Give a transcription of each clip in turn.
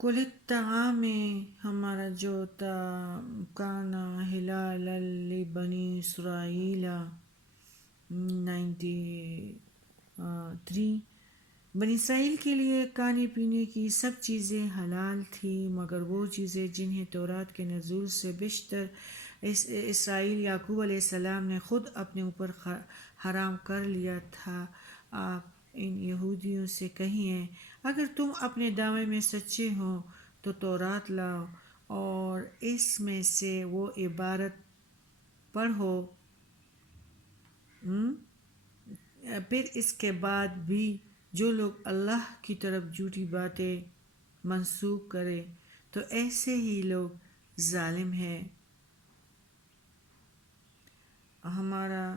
کل الطعام ہمارا جو تھا کانا ہلال بنی اسرائیل 93 بنی اسرائیل کے لیے کھانے پینے کی سب چیزیں حلال تھیں مگر وہ چیزیں جنہیں تورات کے نزول سے بیشتر اسرائیل یعقوب علیہ السلام نے خود اپنے اوپر حرام کر لیا تھا۔ آپ ان یہودیوں سے کہیے اگر تم اپنے دعوے میں سچے ہو تو تورات لاؤ اور اس میں سے وہ عبارت پڑھو، پھر اس کے بعد بھی جو لوگ اللہ کی طرف جھوٹی باتیں منسوب کرے تو ایسے ہی لوگ ظالم ہیں۔ ہمارا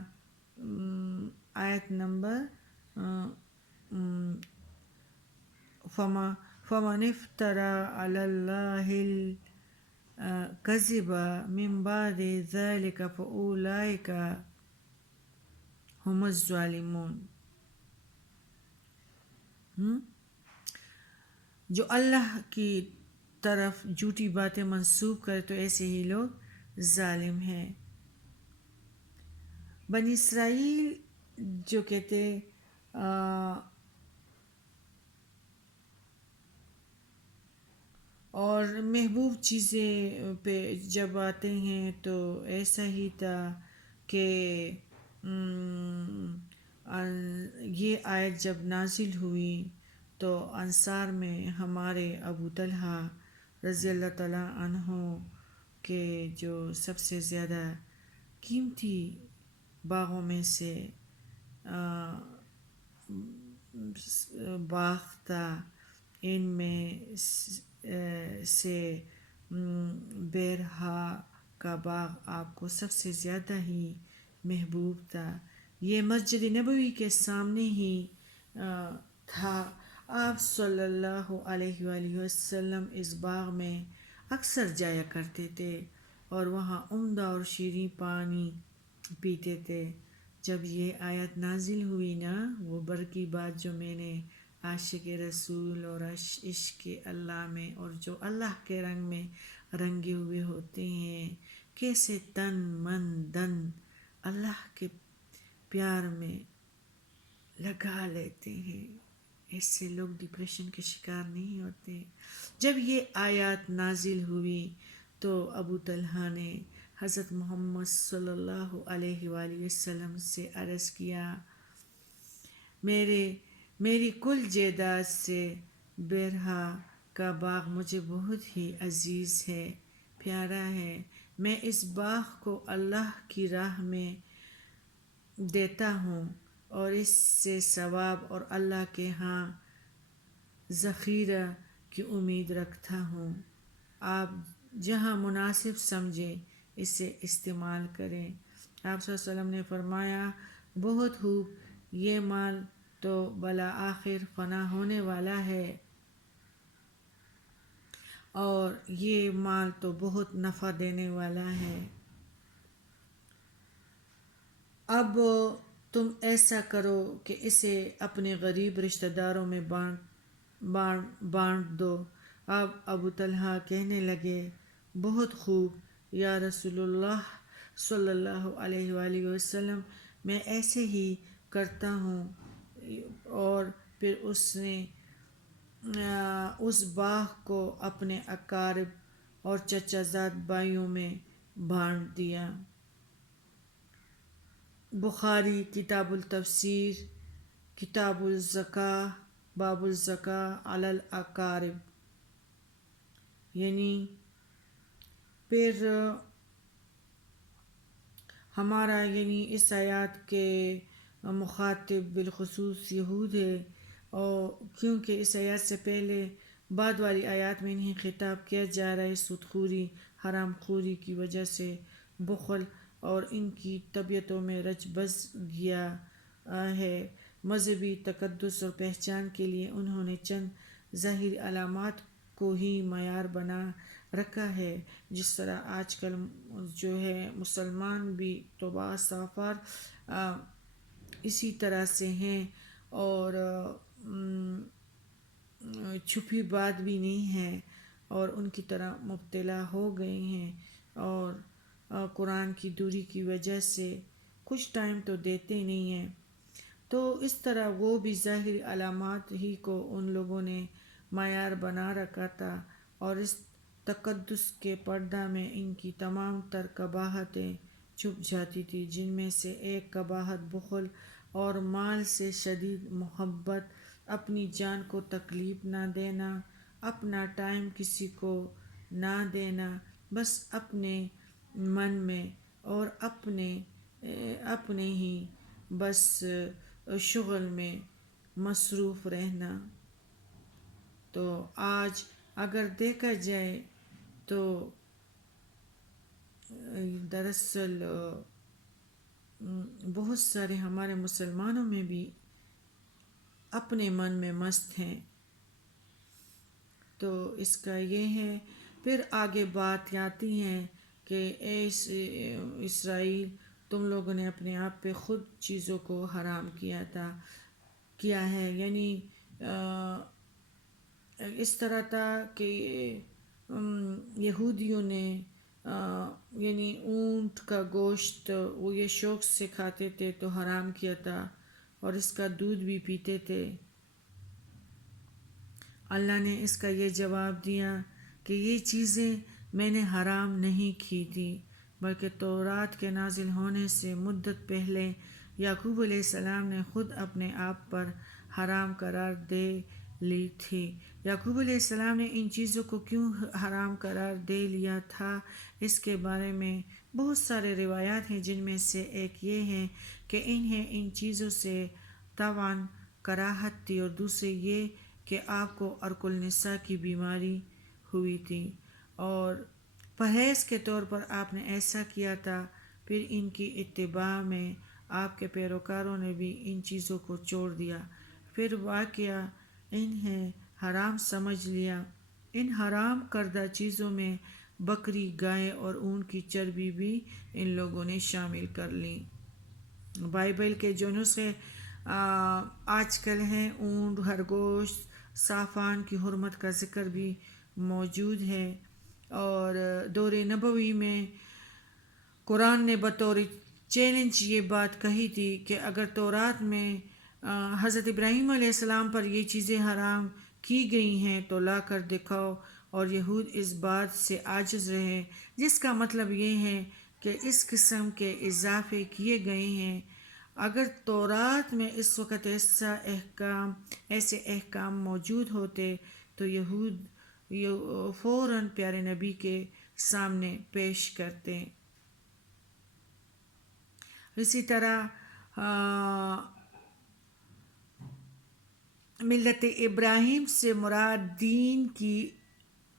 آیت نمبر فمن افترى على الله الكذب من بعد ذلك فأولئك هم الظالمون۔ جو اللہ کی طرف جھوٹی باتیں منسوب کرے تو ایسے ہی لوگ ظالم ہیں۔ بنی اسرائیل جو کہتے اور محبوب چیزیں پہ جب آتے ہیں تو ایسا ہی تھا کہ یہ آیت جب نازل ہوئی تو انصار میں ہمارے ابو طلحہ رضی اللہ تعالیٰ عنہ کے جو سب سے زیادہ قیمتی باغوں میں سے باغ تھا، ان میں سے بیرہا کا باغ آپ کو سب سے زیادہ ہی محبوب تھا۔ یہ مسجد نبوی کے سامنے ہی تھا۔ آپ صلی اللہ علیہ وآلہ وسلم اس باغ میں اکثر جایا کرتے تھے اور وہاں عمدہ اور شیریں پانی پیتے تھے۔ جب یہ آیت نازل ہوئی نا، وہ برکی بات جو میں نے عاشق رسول اور عشق اللہ میں اور جو اللہ کے رنگ میں رنگے ہوئے ہوتے ہیں کیسے تن من دن اللہ کے پیار میں لگا لیتے ہیں، ایسے لوگ ڈپریشن کے شکار نہیں ہوتے۔ جب یہ آیات نازل ہوئی تو ابو طلحہ نے حضرت محمد صلی اللہ علیہ وآلہ وسلم سے عرض کیا، میری کل جائیداد سے بیرہا کا باغ مجھے بہت ہی عزیز ہے، پیارا ہے۔ میں اس باغ کو اللہ کی راہ میں دیتا ہوں اور اس سے ثواب اور اللہ کے ہاں ذخیرہ کی امید رکھتا ہوں۔ آپ جہاں مناسب سمجھیں اسے استعمال کریں۔ آپ صلی اللہ علیہ وسلم نے فرمایا، بہت خوب، یہ مال تو بالآخر فنا ہونے والا ہے اور یہ مال تو بہت نفع دینے والا ہے۔ اب تم ایسا کرو کہ اسے اپنے غریب رشتہ داروں میں بانٹ دو۔ اب ابو طلحہ کہنے لگے، بہت خوب یا رسول اللہ صلی اللہ علیہ وآلہ وسلم، میں ایسے ہی کرتا ہوں۔ اور پھر اس نے اس باغ کو اپنے اقارب اور چچا زاد بھائیوں میں بانٹ دیا۔ بخاری کتاب التفسیر کتاب الزکاة باب الزکاة علی الاقارب، یعنی پھر ہمارا اس آیات کے مخاطب بالخصوص یہود ہے، اور کیونکہ اس آیات سے پہلے بعد والی آیات میں انہیں خطاب کیا جا رہا ہے، سود خوری حرام خوری کی وجہ سے بخل اور ان کی طبیعتوں میں رچ بس گیا ہے۔ مذہبی تقدس اور پہچان کے لیے انہوں نے چند ظاہری علامات کو ہی معیار بنا رکھا ہے، جس طرح آج کل جو ہے مسلمان بھی تو باصافار اسی طرح سے ہیں اور چھپی بات بھی نہیں ہے اور ان کی طرح مبتلا ہو گئے ہیں اور قرآن کی دوری کی وجہ سے کچھ ٹائم تو دیتے نہیں ہیں. تو اس طرح وہ بھی ظاہری علامات ہی کو ان لوگوں نے معیار بنا رکھا تھا اور اس تقدس کے پردہ میں ان کی تمام تر قباحتیں چھپ جاتی تھی، جن میں سے ایک قباحت بخل اور مال سے شدید محبت، اپنی جان کو تکلیف نہ دینا، اپنا ٹائم کسی کو نہ دینا، بس اپنے من میں اور اپنے ہی بس شغل میں مصروف رہنا. تو آج اگر دیکھا جائے تو دراصل بہت سارے ہمارے مسلمانوں میں بھی اپنے من میں مست ہیں. تو اس کا یہ ہے. پھر آگے بات آتی ہے کہ اے اسرائیل، تم لوگوں نے اپنے آپ پہ خود چیزوں کو حرام کیا ہے. یعنی اس طرح تھا کہ یہودیوں نے یعنی اونٹ کا گوشت وہ یہ شوق سے کھاتے تھے تو حرام کیا تھا اور اس کا دودھ بھی پیتے تھے. اللہ نے اس کا یہ جواب دیا کہ یہ چیزیں میں نے حرام نہیں کی تھی، بلکہ تورات کے نازل ہونے سے مدت پہلے یعقوب علیہ السلام نے خود اپنے آپ پر حرام قرار دے لی تھی. یعقوب علیہ السلام نے ان چیزوں کو کیوں حرام قرار دے لیا تھا، اس کے بارے میں بہت سارے روایات ہیں، جن میں سے ایک یہ ہے کہ انہیں ان چیزوں سے طبعاً کراہت تھی، اور دوسرے یہ کہ آپ کو عرق النساء کی بیماری ہوئی تھی اور پرہیز کے طور پر آپ نے ایسا کیا تھا. پھر ان کی اتباع میں آپ کے پیروکاروں نے بھی ان چیزوں کو چھوڑ دیا. پھر واقعہ انہیں حرام سمجھ لیا. ان حرام کردہ چیزوں میں بکری، گائے اور اونٹ کی چربی بھی ان لوگوں نے شامل کر لی. بائبل کے جو نسخے آج کل ہیں، اونٹ، خرگوش، صافان کی حرمت کا ذکر بھی موجود ہے. اور دور نبوی میں قرآن نے بطور چیلنج یہ بات کہی تھی کہ اگر تورات میں حضرت ابراہیم علیہ السلام پر یہ چیزیں حرام کی گئی ہیں تو لا کر دکھاؤ، اور یہود اس بات سے عاجز رہے، جس کا مطلب یہ ہے کہ اس قسم کے اضافے کیے گئے ہیں. اگر تورات میں اس وقت ایسے احکام موجود ہوتے تو یہود فوراً پیارے نبی کے سامنے پیش کرتے. اسی طرح ملت ابراہیم سے مراد دین کی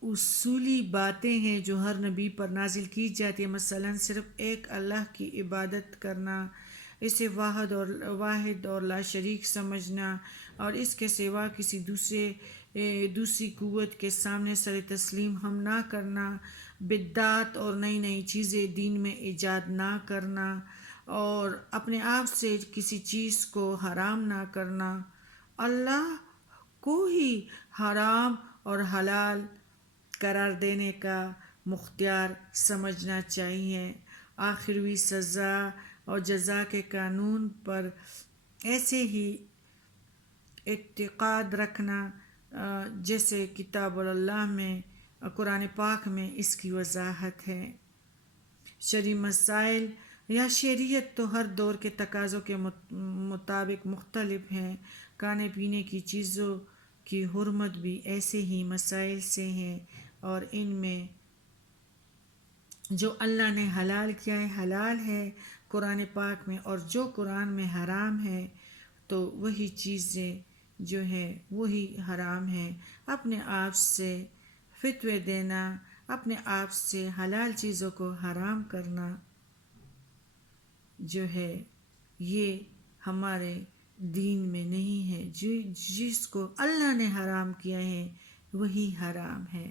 اصولی باتیں ہیں جو ہر نبی پر نازل کی جاتی ہیں، مثلاً صرف ایک اللہ کی عبادت کرنا، اسے واحد اور لا شریک سمجھنا، اور اس کے سوا کسی دوسری قوت کے سامنے سر تسلیم ہم نہ کرنا، بدعات اور نئی چیزیں دین میں ایجاد نہ کرنا، اور اپنے آپ سے کسی چیز کو حرام نہ کرنا، اللہ کو ہی حرام اور حلال قرار دینے کا مختار سمجھنا چاہیے، آخروی سزا اور جزا کے قانون پر ایسے ہی اعتقاد رکھنا جیسے کتاب اللہ میں، قرآن پاک میں اس کی وضاحت ہے. شرعی مسائل یا شریعت تو ہر دور کے تقاضوں کے مطابق مختلف ہیں. کھانے پینے کی چیزوں کی حرمت بھی ایسے ہی مسائل سے ہے، اور ان میں جو اللہ نے حلال کیا ہے حلال ہے قرآن پاک میں، اور جو قرآن میں حرام ہے تو وہی چیزیں جو ہے وہی حرام ہے. اپنے آپ سے فتوے دینا، اپنے آپ سے حلال چیزوں کو حرام کرنا جو ہے یہ ہمارے دین میں نہیں ہے. جس کو اللہ نے حرام کیا ہے وہی حرام ہے.